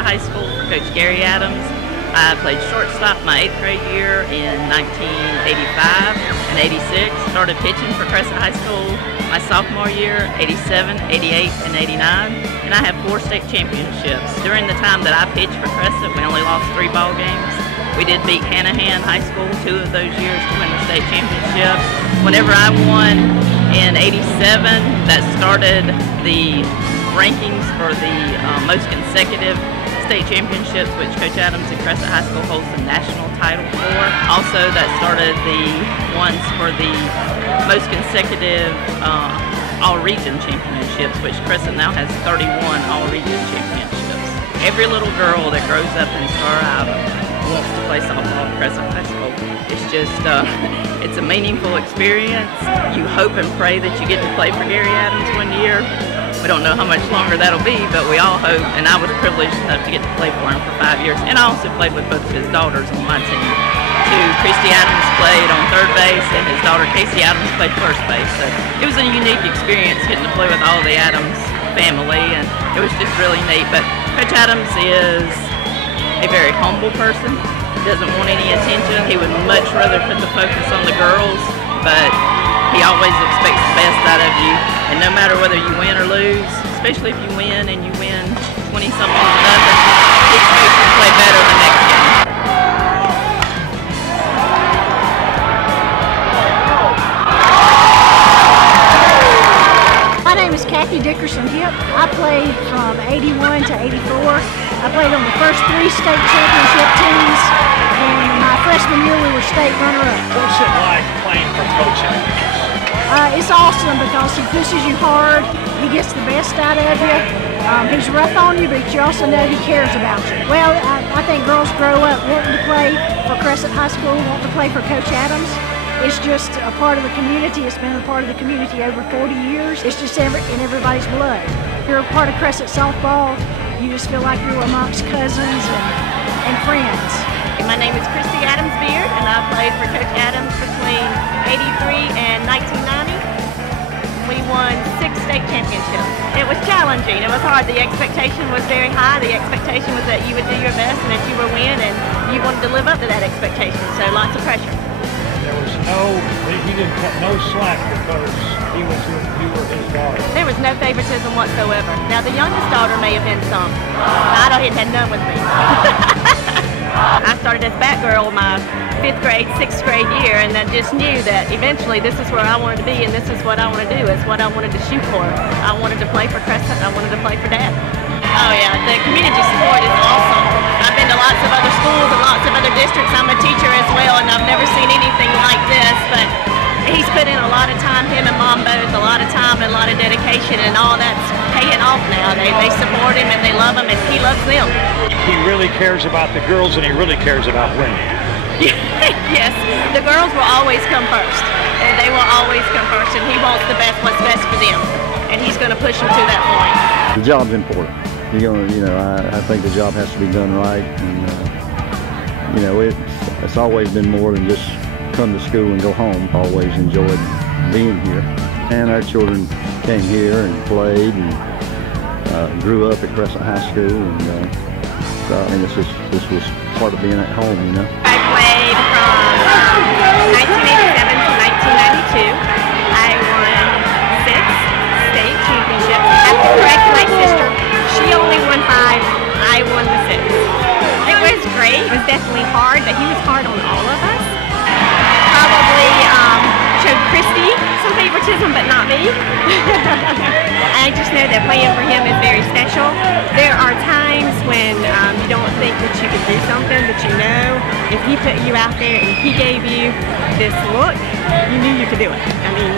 Crescent High School for Coach Gary Adams. I played shortstop my 8th grade year in 1985 and 86. Started pitching for Crescent High School my sophomore year, 87, 88, and 89. And I have 4 state championships. During the time that I pitched for Crescent, we only lost 3 ball games. We did beat Hanahan High School 2 of those years to win the state championship. Whenever I won in 87, that started the rankings for the most consecutive state championships, which Coach Adams at Crescent High School holds the national title for. Also, that started the ones for the most consecutive all-region championships, which Crescent now has 31 all-region championships. Every little girl that grows up in Star Island wants to play softball at Crescent High School. It's just, it's a meaningful experience. You hope and pray that you get to play for Gary Adams one year. We don't know how much longer that'll be, but we all hope, and I was privileged enough to get to play for him for 5 years, and I also played with both of his daughters on my team. Christy Adams played on 3rd base, and his daughter Casey Adams played 1st base, so it was a unique experience getting to play with all the Adams family, and it was just really neat. But Coach Adams is a very humble person. He doesn't want any attention. He would much rather put the focus on the girls, but he always expects the best out of you. And no matter whether you win or lose, especially if you win and you win 20-something to nothing, he expects you to play better the next game. My name is Dickerson HIPP. I played from 81 to 84. I played on the first 3 state championship teams, and my freshman year we were state runner-up. What's it like playing for Coach Adams? It's awesome because he pushes you hard, he gets the best out of you. He's rough on you, but you also know he cares about you. Well, I think girls grow up wanting to play for Crescent High School, wanting to play for Coach Adams. It's just a part of the community. It's been a part of the community over 40 years. It's just in everybody's blood. You're a part of Crescent Softball. You just feel like you're amongst cousins and friends. My name is Christy Adams Beard, and I played for Coach Adams between 83 and 1990. We won 6 state championships. It was challenging. It was hard. The expectation was very high. The expectation was that you would do your best and that you would win, and you wanted to live up to that expectation. So lots of pressure. There was he didn't cut no slack because you were his daughter. There was no favoritism whatsoever. Now the youngest daughter may have been some. It had none with me. I started as bat girl my 5th grade, 6th grade year, and I just knew that eventually this is where I wanted to be and this is what I want to do. It's what I wanted to shoot for. I wanted to play for Crescent. I wanted to play for Dad. Oh yeah, the community support is awesome. I've been to lots of other schools and lots of other districts. I'm a teacher as well, and I've never seen anything like this, but he's put in a lot of time, him and Mom both, a lot of time and a lot of dedication, and all that's paying off now. They support him and they love him, and he loves them. He really cares about the girls, and he really cares about winning. Yes, the girls will always come first, and they will always come first, and he wants what's best for them, and he's going to push them to that point. The job's important. I think the job has to be done right, and it's always been more than just come to school and go home. Always enjoyed being here, and our children came here and played and grew up at Crescent High School, and so I mean this was part of being at home, I played from 1987 to 1992. I won 6 state championships. I have to correct my sister. She only won 5. I won the 6. It was great. It was definitely hard, but he was hard on all of us. Probably showed Christy some favoritism, but not me. I just know that playing for him is very special. There are times when you don't think that you could do something, but you know if he put you out there and he gave you this look, you knew you could do it. I mean,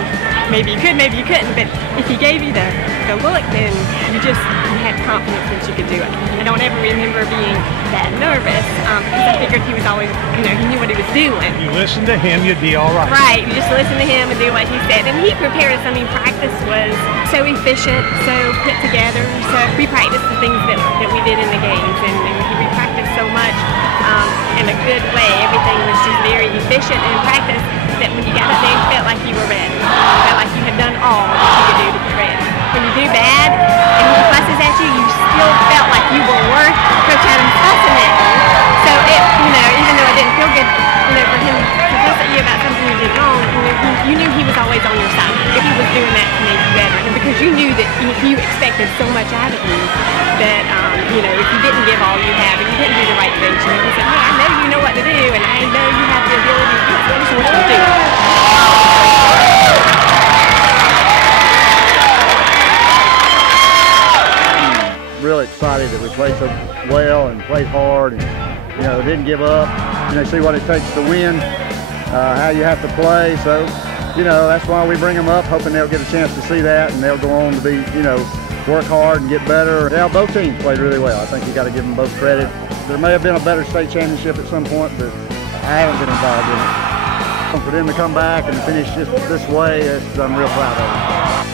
maybe you could, maybe you couldn't, but if he gave you the look, then you had confidence that you could do it. I don't ever remember being that nervous because I figured he was always, he knew what he was doing. You listen to him, you'd be all right. Right, you just listen to him and do what he said. And he prepared us. I mean, practice was so efficient, so put together. So we practiced the things that we did in the games, and we practiced so much in a good way. Everything was just very efficient in practice that when you got up there, you felt like you were ready. You felt like you had done all that you could do to be ready. When you do bad and he fusses at you, you still felt like you were worth Coach didn't give all you have and you didn't do the right things. You can say, hey, I know you know what to do and I know you have the ability to do it, so I just want you to do it. Really excited that we played so well and played hard and, you know, didn't give up. You know, see what it takes to win, how you have to play. So, you know, that's why we bring them up, hoping they'll get a chance to see that and they'll go on to be, you know, work hard and get better. Yeah, both teams played really well. I think you got to give them both credit. There may have been a better state championship at some point, but I haven't been involved in it. For them to come back and finish this way, I'm real proud of them.